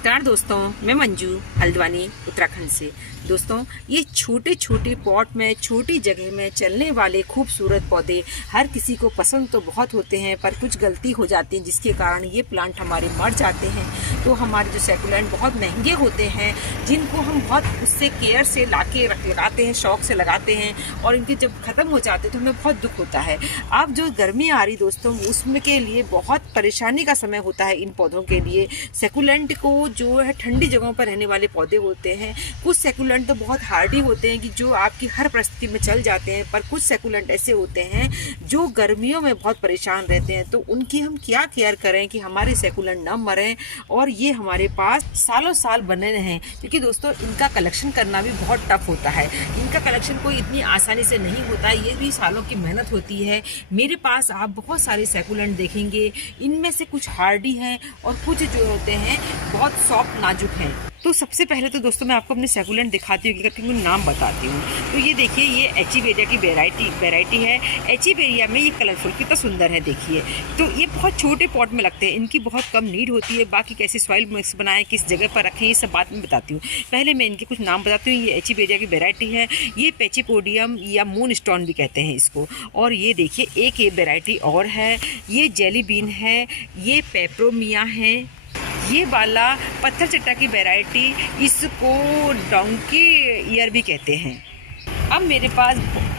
नमस्कार दोस्तों, मैं मंजू हल्द्वानी उत्तराखंड से। दोस्तों, ये छोटे छोटे पॉट में छोटी जगह में चलने वाले खूबसूरत पौधे हर किसी को पसंद तो बहुत होते हैं, पर कुछ गलती हो जाती है जिसके कारण ये प्लांट हमारे मर जाते हैं। तो हमारे जो सैकुलेंट बहुत महंगे होते हैं, जिनको हम बहुत उससे केयर से लाके लगाते हैं, शौक से लगाते हैं, और इनके जब ख़त्म हो जाते हैं तो हमें बहुत दुख होता है। अब जो गर्मी आ रही दोस्तों, उसमें के लिए बहुत परेशानी का समय होता है इन पौधों के लिए। सैकुलेंट को जो है ठंडी जगहों पर रहने वाले पौधे होते हैं। कुछ सैकुलेंट तो बहुत हार्डी होते हैं कि जो आपकी हर परिस्थिति में चल जाते हैं, पर कुछ सैकुलेंट ऐसे होते हैं जो गर्मियों में बहुत परेशान रहते हैं। तो उनकी हम क्या केयर करें कि हमारे सैकुलेंट ना मरें और ये हमारे पास सालों साल बने रहें, क्योंकि दोस्तों इनका कलेक्शन करना भी बहुत टफ होता है। इनका कलेक्शन कोई इतनी आसानी से नहीं होता है, ये भी सालों की मेहनत होती है। मेरे पास आप बहुत सारे सैकुलेंट देखेंगे, इनमें से कुछ हार्डी हैं और कुछ जो होते हैं बहुत सॉफ्ट नाजुक हैं। तो सबसे पहले तो दोस्तों मैं आपको अपने सैकुलेंट दिखाती हूँ, क्योंकि मैं नाम बताती हूँ। तो ये देखिए, ये एचीवेरिया की वैरायटी है। एचीवेरिया में ये कलरफुल कितना सुंदर है, देखिए। तो ये बहुत छोटे पॉट में लगते हैं, इनकी बहुत कम नीड होती है। बाकी कैसे सॉइल मिक्स बनाएं, किस जगह पर रखें, ये सब बात मैं बताती हूँ। पहले मैं इनके कुछ नाम बताती हूँ। ये एचीवेरिया की वैरायटी है। ये पेचिपोडियम या मून स्टोन भी कहते हैं इसको। और ये देखिए, एक ये वैरायटी और है, ये जेली बीन है, ये पेपरोमिया है। ये वाला पत्थर चट्टा की वैरायटी, इसको डोंकी ईयर भी कहते हैं। अब मेरे पास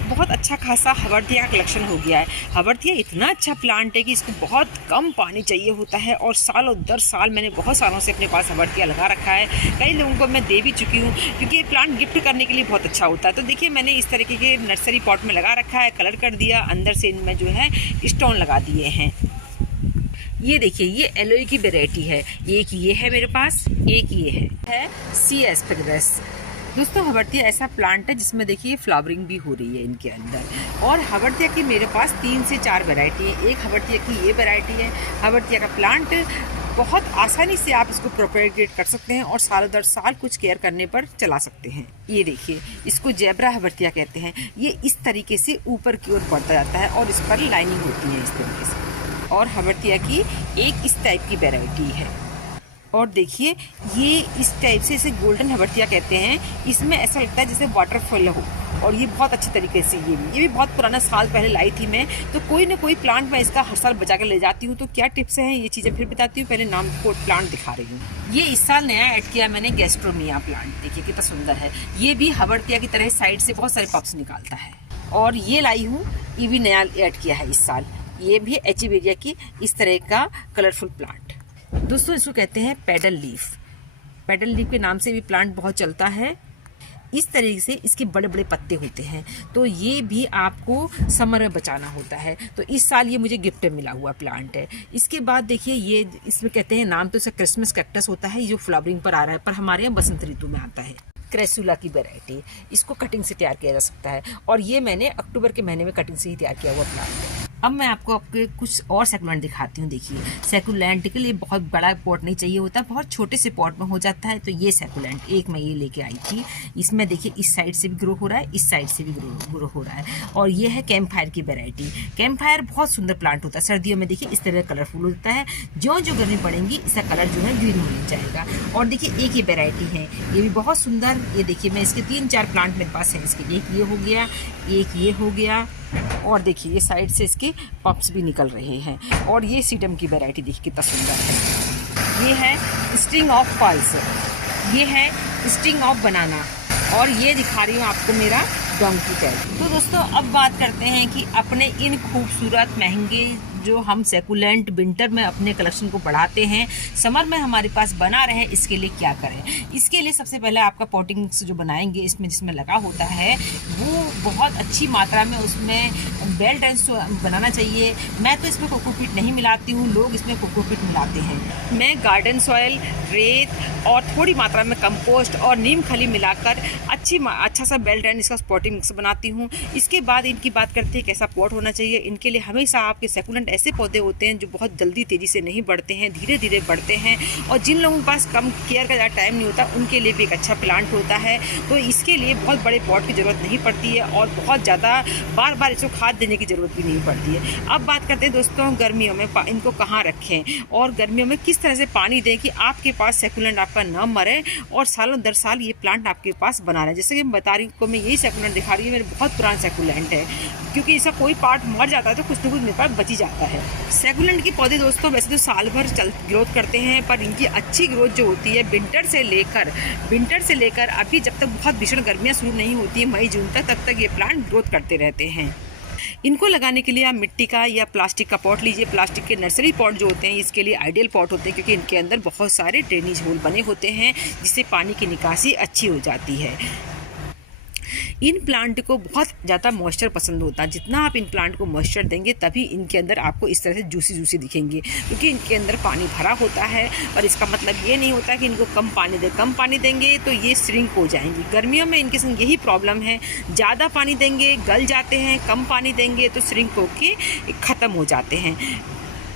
बहुत अच्छा खासा हवर्तिया का कलेक्शन हो गया है। हवर्तिया इतना अच्छा प्लांट है कि इसको बहुत कम पानी चाहिए होता है, और सालों दर साल मैंने बहुत सालों से अपने पास हवर्तिया लगा रखा है। कई लोगों को मैं दे भी चुकी हूँ, क्योंकि ये प्लांट गिफ्ट करने के लिए बहुत अच्छा होता है। तो देखिए, मैंने इस तरीके के नर्सरी पॉट में लगा रखा है, कलर कर दिया, अंदर से इनमें जो है स्टोन लगा दिए हैं। ये देखिए, ये एलोई की वैरायटी है। एक ये है मेरे पास, एक ये है सी एस्पेगरस। दोस्तों, हवर्तिया ऐसा प्लांट है जिसमें देखिए फ्लावरिंग भी हो रही है इनके अंदर। और हवर्तिया की मेरे पास 3 से 4 वैरायटी है। एक हवर्तिया की ये वैरायटी है। हवर्तिया का प्लांट बहुत आसानी से आप इसको प्रोपेगेट कर सकते हैं और सालों दर साल कुछ केयर करने पर चला सकते हैं। ये देखिए, इसको जेब्रा हवर्तिया कहते हैं। ये इस तरीके से ऊपर की ओर बढ़ता जाता है और इस पर लाइनिंग होती है इस तरीके से। और हवर्तिया की एक इस टाइप की वैरायटी है। और देखिए, ये इस टाइप से इसे गोल्डन हवर्तिया कहते हैं। इसमें ऐसा लगता है जैसे वाटरफॉल हो, और ये बहुत अच्छे तरीके से ये भी बहुत साल पहले लाई थी मैं। तो कोई ना कोई प्लांट मैं इसका हर साल बचा कर ले जाती हूँ। तो क्या टिप्स हैं, ये चीज़ें फिर बताती हूँ। पहले नाम को प्लांट दिखा रही हूँ। ये इस साल नया ऐड किया मैंने, गैस्ट्रोमिया प्लांट। देखिए कितना सुंदर है। ये भी हवर्तिया की तरह साइड से बहुत सारे पप्स निकालता है। और ये लाई हूँ, ये भी नया ऐड किया है इस साल। ये भी एचीवेरिया की इस तरह का कलरफुल प्लांट। दोस्तों, इसको कहते हैं पेडल लीफ। पेडल लीफ के नाम से भी प्लांट बहुत चलता है। इस तरीके से इसके बड़े बड़े पत्ते होते हैं। तो ये भी आपको समर में बचाना होता है। तो इस साल ये मुझे गिफ्ट में मिला हुआ प्लांट है। इसके बाद देखिए, ये इसमें कहते हैं, नाम तो इसका क्रिसमस कैक्टस होता है, जो फ्लावरिंग पर आ रहा है, पर हमारे यहाँ बसंत ऋतु में आता है। क्रेसुला की वैरायटी, इसको कटिंग से तैयार किया जा सकता है। और ये मैंने अक्टूबर के महीने में कटिंग से ही तैयार किया हुआ प्लांट है। अब मैं आपको आपके कुछ और सैकुलेंट दिखाती हूँ। देखिए, सैकुलेंट के लिए बहुत बड़ा पॉट नहीं चाहिए होता, बहुत छोटे से पॉट में हो जाता है। तो ये सैकुलेंट एक मैं ये लेके आई थी। इसमें देखिए, इस साइड से भी ग्रो हो रहा है, इस साइड से भी ग्रो हो रहा है। और ये है कैंप फायर की वैरायटी। कैंप फायर बहुत सुंदर प्लांट होता है। सर्दियों में देखिए इस तरह कलरफुल होता है। जो गर्मी पड़ेगी इसका कलर जो है ग्रीन हो जाएगा। और देखिए, एक ये वैरायटी है, ये भी बहुत सुंदर। ये देखिए, मैं इसके 3-4 प्लांट मेरे पास हैं इसके। एक ये हो गया, एक ये हो गया, और देखिए ये साइड से इसके पप्स भी निकल रहे हैं। और ये सीडम की वैरायटी देखिए कितना सुंदर है। ये है स्टिंग ऑफ पल्स, ये है स्टिंग ऑफ बनाना, और ये दिखा रही हूँ आपको मेरा डोंकी टैग। तो दोस्तों, अब बात करते हैं कि अपने इन खूबसूरत महंगे जो हम सैकुलेंट विंटर में अपने कलेक्शन को बढ़ाते हैं, समर में हमारे पास बना रहे, इसके लिए क्या करें। इसके लिए सबसे पहले आपका पॉटिंग मिक्स जो बनाएंगे, इसमें जिसमें लगा होता है, वो बहुत अच्छी मात्रा में उसमें वेल डेंस बनाना चाहिए। मैं तो इसमें कोकोपीट नहीं मिलाती हूँ, लोग इसमें कोकोपीट मिलाते हैं। मैं गार्डन सॉइल, रेत और थोड़ी मात्रा में कंपोस्ट और नीम खली मिलाकर अच्छा सा वेल डेंस इसका पॉटिंग मिक्स बनाती हूँ। इसके बाद इनकी बात करते हैं कैसा पॉट होना चाहिए। इनके लिए हमेशा आपके सैकुलेंट ऐसे पौधे होते हैं जो बहुत जल्दी तेज़ी से नहीं बढ़ते हैं, धीरे धीरे बढ़ते हैं, और जिन लोगों के पास कम केयर का ज़्यादा टाइम नहीं होता उनके लिए भी एक अच्छा प्लांट होता है। तो इसके लिए बहुत बड़े पॉट की ज़रूरत नहीं पड़ती है और बहुत ज़्यादा बार बार इसको खाद देने की ज़रूरत भी नहीं पड़ती है। अब बात करते हैं दोस्तों गर्मियों में इनको कहाँ रखें और गर्मियों में किस तरह से पानी दें कि आपके पास सैकुलेंट आपका न मरे और सालों दर साल ये प्लांट आपके पास बना रहे। जैसे कि मैं बता रही हूँ, मैं यही सैकुलेंट दिखा रही हूँ, मेरे बहुत पुराना सैकुलेंट है, क्योंकि इसका कोई पार्ट मर जाता है तो कुछ न कुछ मेरे पास बची जाता है। सैकुलेंट के पौधे दोस्तों वैसे तो साल भर ग्रोथ करते हैं, पर इनकी अच्छी ग्रोथ जो होती है विंटर से लेकर अभी जब तक बहुत भीषण गर्मियाँ शुरू नहीं होती है मई जून तक, तब तक ये प्लांट ग्रोथ करते रहते हैं। इनको लगाने के लिए आप मिट्टी का या प्लास्टिक का पॉट लीजिए। प्लास्टिक के नर्सरी पॉट जो होते हैं इसके लिए आइडियल पॉट होते हैं, क्योंकि इनके अंदर बहुत सारे ड्रेनेज होल बने होते हैं जिससे पानी की निकासी अच्छी हो जाती है। इन प्लांट को बहुत ज़्यादा मॉइस्चर पसंद होता है। जितना आप इन प्लांट को मॉइस्चर देंगे तभी इनके अंदर आपको इस तरह से जूसी दिखेंगे, क्योंकि इनके अंदर पानी भरा होता है। और इसका मतलब ये नहीं होता कि इनको कम पानी देंगे तो ये श्रिंक हो जाएंगी। गर्मियों में इनके संग यही प्रॉब्लम है, ज़्यादा पानी देंगे गल जाते हैं, कम पानी देंगे तो श्रिंक होके ख़त्म हो जाते हैं।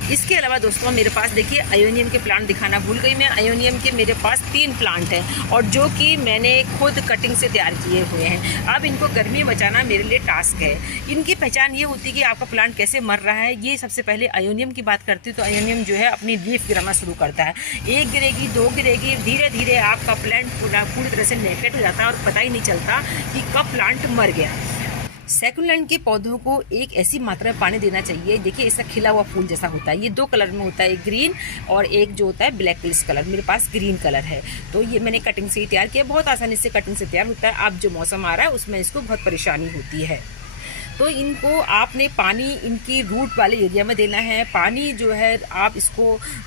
इसके अलावा दोस्तों मेरे पास देखिए आयोनियम के प्लांट दिखाना भूल गई मैं। आयोनियम के मेरे पास 3 प्लांट हैं और जो कि मैंने खुद कटिंग से तैयार किए हुए हैं। अब इनको गर्मी में बचाना मेरे लिए टास्क है। इनकी पहचान ये होती है कि आपका प्लांट कैसे मर रहा है। ये सबसे पहले आयोनियम की बात करती हूँ तो आयोनियम जो है अपनी लीफ गिराना शुरू करता है। 1 गिरेगी, 2 गिरेगी, धीरे धीरे आपका प्लांट पूरी तरह से नेकेड हो जाता है और पता ही नहीं चलता कि कब प्लांट मर गया। सैकुलेंट के पौधों को एक ऐसी मात्रा में पानी देना चाहिए। देखिए इसका खिला हुआ फूल जैसा होता है, ये 2 कलर में होता है, एक ग्रीन और एक जो होता है ब्लैक पिल्स कलर। मेरे पास ग्रीन कलर है, तो ये मैंने कटिंग से ही तैयार किया। बहुत आसानी से कटिंग से तैयार होता है। अब जो मौसम आ रहा है उसमें इसको बहुत परेशानी होती है, तो इनको आपने पानी इनकी रूट वाले एरिया में देना है। पानी जो है आप इसको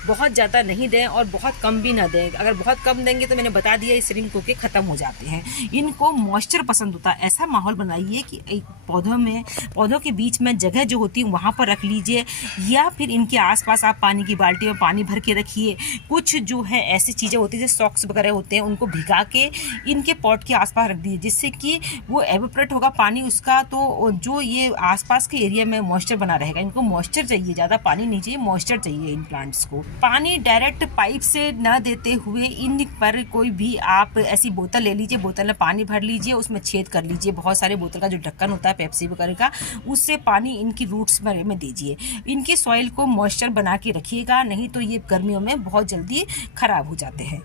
बहुत ज़्यादा नहीं दें और बहुत कम भी ना दें। अगर बहुत कम देंगे तो मैंने बता दिया इस रिंग होके ख़त्म हो जाते हैं। इनको मॉइस्चर पसंद होता है। ऐसा माहौल बनाइए कि एक पौधों के बीच में जगह जो होती है वहाँ पर रख लीजिए, या फिर इनके आसपास आप पानी की बाल्टी में पानी भर के रखिए। कुछ जो है ऐसी चीज़ें होती है जैसे सॉक्स वगैरह होते हैं, उनको भिगा के इनके पॉट के आसपास रख दीजिए, जिससे कि वो एवोपरेट होगा पानी उसका, तो जो ये आसपास के एरिया में मॉइस्चर बना रहेगा। इनको मॉइस्चर चाहिए, ज़्यादा पानी नहीं चाहिए, मॉइस्चर चाहिए इन प्लांट्स को। पानी डायरेक्ट पाइप से न देते हुए इन पर कोई भी आप ऐसी बोतल ले लीजिए, बोतल में पानी भर लीजिए, उसमें छेद कर लीजिए। बहुत सारे बोतल का जो ढक्कन होता है पेप्सी वगैरह का, उससे पानी इनकी रूट्स में दीजिए। इनकी सॉइल को मॉइस्चर बना के रखिएगा, नहीं तो ये गर्मियों में बहुत जल्दी ख़राब हो जाते हैं।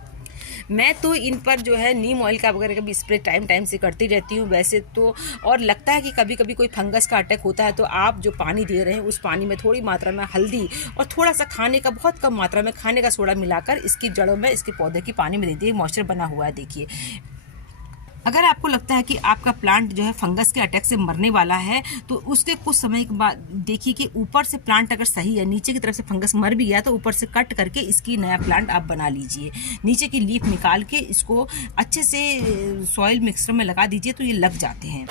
मैं तो इन पर जो है नीम ऑयल का वगैरह का भी स्प्रे टाइम से करती रहती हूँ वैसे तो। और लगता है कि कभी कभी कोई फंगस का अटैक होता है तो आप जो पानी दे रहे हैं उस पानी में थोड़ी मात्रा में हल्दी और थोड़ा सा खाने का, बहुत कम मात्रा में खाने का सोडा मिलाकर इसकी जड़ों में, इसके पौधे की पानी में दे दिए। मॉइस्चर बना हुआ है देखिए। अगर आपको लगता है कि आपका प्लांट जो है फंगस के अटैक से मरने वाला है तो उसके कुछ समय के बाद देखिए कि ऊपर से प्लांट अगर सही है, नीचे की तरफ से फंगस मर भी गया तो ऊपर से कट करके इसकी नया प्लांट आप बना लीजिए। नीचे की लीफ निकाल के इसको अच्छे से सॉइल मिक्सर में लगा दीजिए तो ये लग जाते हैं।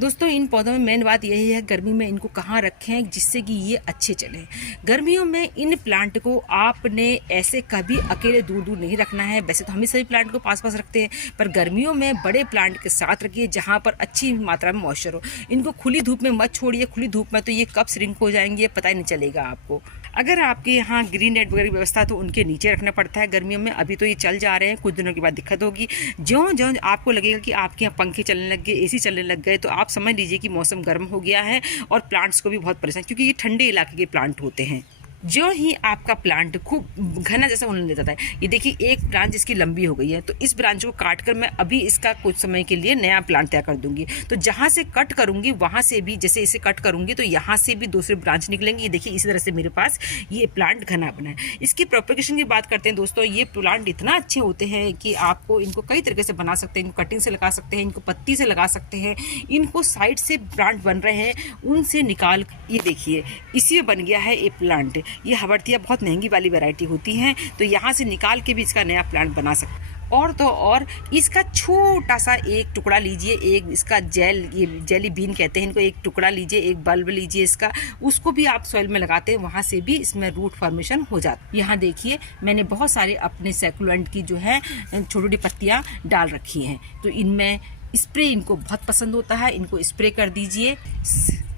दोस्तों इन पौधों में मेन बात यही है गर्मी में इनको कहाँ रखें जिससे कि ये अच्छे चलें। गर्मियों में इन प्लांट को आपने ऐसे कभी अकेले दूर नहीं रखना है। वैसे तो हम ही सभी प्लांट को पास रखते हैं, पर गर्मियों में बड़े प्लांट के साथ रखिए जहाँ पर अच्छी मात्रा में मॉइस्चर हो। इनको खुली धूप में मत छोड़िए, खुली धूप में तो ये कब श्रिंक हो जाएंगे पता ही नहीं चलेगा आपको। अगर आपके यहाँ ग्रीन नेट वगैरह की व्यवस्था तो उनके नीचे रखना पड़ता है गर्मियों में। अभी तो ये चल जा रहे हैं, कुछ दिनों के बाद दिक्कत होगी। ज्यों आपको लगेगा कि आपके यहाँ पंखे चलने लग गए, एसी चलने लग गए, तो आप समझ लीजिए कि मौसम गर्म हो गया है और प्लांट्स को भी बहुत परेशान, क्योंकि ये ठंडे इलाके के प्लांट होते हैं। जो ही आपका प्लांट खूब घना जैसा होने लगता है, ये देखिए एक ब्रांच इसकी लंबी हो गई है, तो इस ब्रांच को काट कर मैं अभी इसका कुछ समय के लिए नया प्लांट तैयार कर दूंगी। तो जहाँ से कट करूंगी वहाँ से भी, जैसे इसे कट करूंगी तो यहाँ से भी दूसरे ब्रांच निकलेंगे। ये देखिए इसी तरह से मेरे पास ये प्लांट घना बना है। इसकी प्रोपेगेशन की बात करते हैं दोस्तों, ये प्लांट इतना अच्छे होते हैं कि आपको इनको कई तरीके से बना सकते हैं। इनको कटिंग से लगा सकते हैं, इनको पत्ती से लगा सकते हैं, इनको साइड से प्लांट बन रहे हैं उनसे निकाल, ये देखिए इसी में बन गया है ये प्लांट। ये हवर्तिया बहुत महंगी वाली वैरायटी होती हैं, तो यहाँ से निकाल के भी इसका नया प्लांट बना सकते हैं। और तो और इसका छोटा सा एक टुकड़ा लीजिए, एक इसका जेल, ये जेली बीन कहते हैं इनको, एक टुकड़ा लीजिए, एक बल्ब लीजिए इसका, उसको भी आप सॉइल में लगाते हैं, वहाँ से भी इसमें रूट फॉर्मेशन हो जाता है। यहाँ देखिए मैंने बहुत सारे अपने सैकुलेंट की जो है छोटी छोटी पत्तियाँ डाल रखी हैं, तो इनमें स्प्रे इनको बहुत पसंद होता है, इनको स्प्रे कर दीजिए।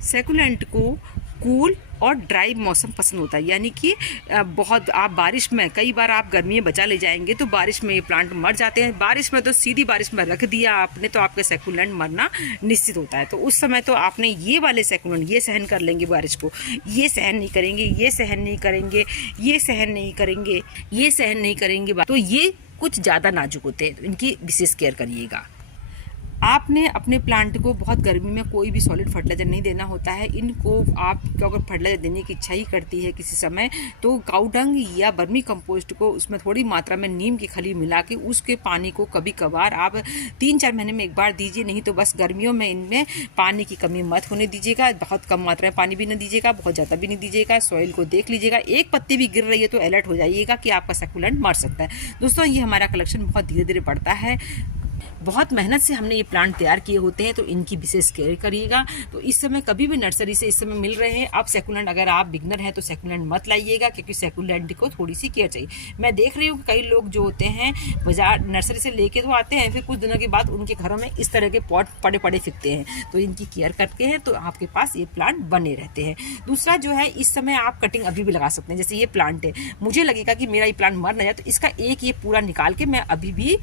सैकुलेंट को कूल और ड्राई मौसम पसंद होता है, यानी कि बहुत आप बारिश में, कई बार आप गर्मी में बचा ले जाएंगे तो बारिश में ये प्लांट मर जाते हैं। बारिश में तो सीधी बारिश में रख दिया आपने तो आपका सैकुलेंट मरना निश्चित होता है। तो उस समय तो आपने ये वाले सैकुलेंट ये सहन कर लेंगे बारिश को, ये सहन नहीं करेंगे, ये सहन नहीं करेंगे, ये सहन नहीं करेंगे, ये सहन नहीं करेंगे, तो ये कुछ ज़्यादा नाजुक होते हैं, तो इनकी विशेष केयर करिएगा। आपने अपने प्लांट को बहुत गर्मी में कोई भी सॉलिड फर्टिलाइजर नहीं देना होता है। इनको आप अगर फर्टिलाइजर देने की इच्छा ही करती है किसी समय, तो काऊ डंग या वर्मी कंपोस्ट को उसमें थोड़ी मात्रा में नीम की खली मिला के उसके पानी को कभी कभार आप 3-4 महीने में एक बार दीजिए। नहीं तो बस गर्मियों में इनमें पानी की कमी मत होने दीजिएगा। बहुत कम मात्रा में पानी भी नहीं दीजिएगा, बहुत ज़्यादा भी नहीं दीजिएगा। सॉइल को देख लीजिएगा, एक पत्ती भी गिर रही है तो अलर्ट हो जाइएगा कि आपका सैकुलेंट मर सकता है। दोस्तों, ये हमारा कलेक्शन बहुत धीरे धीरे बढ़ता है। बहुत मेहनत से हमने ये प्लांट तैयार किए होते हैं, तो इनकी विशेष केयर करिएगा। तो इस समय कभी भी नर्सरी से इस समय मिल रहे हैं। अब सैकुलेंट, अगर आप बिगनर हैं तो सैकुलेंट मत लाइएगा, क्योंकि सैकुलेंट को थोड़ी सी केयर चाहिए। मैं देख रही हूँ कई लोग जो होते हैं बाजार नर्सरी से लेके तो आते हैं, फिर कुछ दिनों के बाद उनके घरों में इस तरह के पॉट पड़े पड़े फिरते हैं। तो इनकी केयर करते हैं तो आपके पास ये प्लांट बने रहते हैं। दूसरा जो है, इस समय आप कटिंग अभी भी लगा सकते हैं। जैसे ये प्लांट है, मुझे लगेगा कि मेरा ये प्लांट मर ना जाए, तो इसका एक ये पूरा निकाल के मैं अभी भी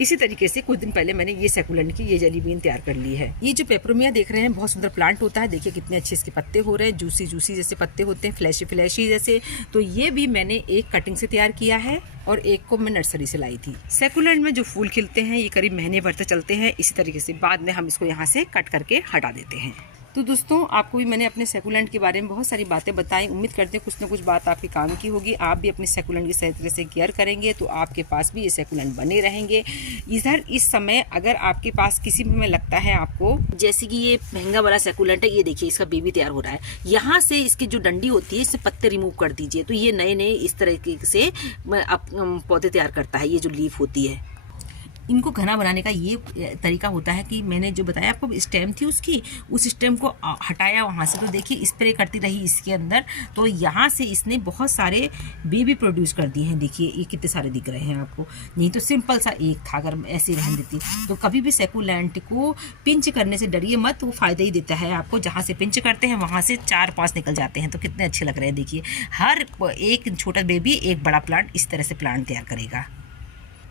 इसी तरीके से कुछ दिन पहले मैंने ये सैकुलेंट की ये जेली बीन तैयार कर ली है। ये जो पेपरोमिया देख रहे हैं, बहुत सुंदर प्लांट होता है। देखिए कितने अच्छे इसके पत्ते हो रहे हैं, जूसी जूसी जैसे पत्ते होते हैं, फ्लैशी फ्लैशी जैसे। तो ये भी मैंने एक कटिंग से तैयार किया है और एक को मैं नर्सरी से लाई थी। सैकुलेंट में जो फूल खिलते हैं ये करीब महीने भर तक चलते हैं। इसी तरीके से बाद में हम इसको यहाँ से कट करके हटा देते हैं। तो दोस्तों, आपको भी मैंने अपने सैकुलेंट के बारे में बहुत सारी बातें बताई। उम्मीद करते हैं कुछ ना कुछ बात आपके काम की होगी। आप भी अपने सैकुलेंट की सही तरह से केयर करेंगे तो आपके पास भी ये सैकुलेंट बने रहेंगे। इधर इस समय अगर आपके पास किसी में लगता है आपको, जैसे कि ये महंगा वाला सैकुलेंट है, ये देखिए इसका बेबी तैयार हो रहा है, यहाँ से इसकी जो डंडी होती है इससे पत्ते रिमूव कर दीजिए, तो ये नए नए इस तरीके से पौधे तैयार करता है। ये जो लीफ होती है, इनको घना बनाने का ये तरीका होता है कि मैंने जो बताया आपको, स्टेम थी उसकी, उस स्टेम को हटाया वहाँ से। तो देखिए स्प्रे करती रही इसके अंदर, तो यहाँ से इसने बहुत सारे बेबी प्रोड्यूस कर दिए हैं। देखिए ये कितने सारे दिख रहे हैं आपको। नहीं तो सिंपल सा एक था, अगर ऐसे रहने देती। तो कभी भी सैकुलेंट को पिंच करने से डरिए मत, वो फ़ायदा ही देता है आपको। जहाँ से पिंच करते हैं वहाँ से 4-5 निकल जाते हैं। तो कितने अच्छे लग रहे हैं। देखिए हर एक छोटा बेबी एक बड़ा प्लांट इस तरह से प्लांट तैयार करेगा।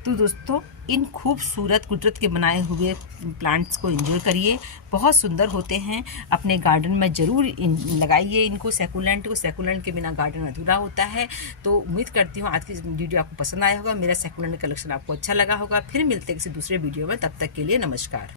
तो दोस्तों, इन खूबसूरत कुदरत के बनाए हुए प्लांट्स को एंजॉय करिए, बहुत सुंदर होते हैं। अपने गार्डन में ज़रूर लगाइए इनको, सैकुलेंट को। सैकुलेंट के बिना गार्डन अधूरा होता है। तो उम्मीद करती हूँ आज की वीडियो आपको पसंद आया होगा, मेरा सैकुलेंट कलेक्शन आपको अच्छा लगा होगा। फिर मिलते हैं किसी दूसरे वीडियो में, तब तक के लिए नमस्कार।